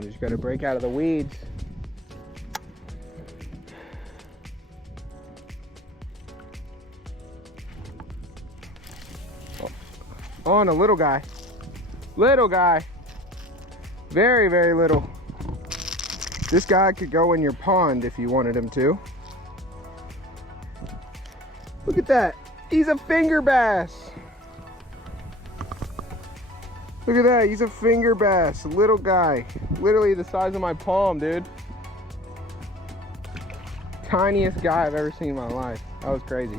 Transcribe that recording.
sometimes. You gotta break out of the weeds. Oh, and a little guy. Little guy. Very, very little. This guy could go in your pond if you wanted him to. Look at that. He's a finger bass. Look at that. He's a finger bass. Little guy. Literally the size of my palm, dude. Tiniest guy I've ever seen in my life. That was crazy.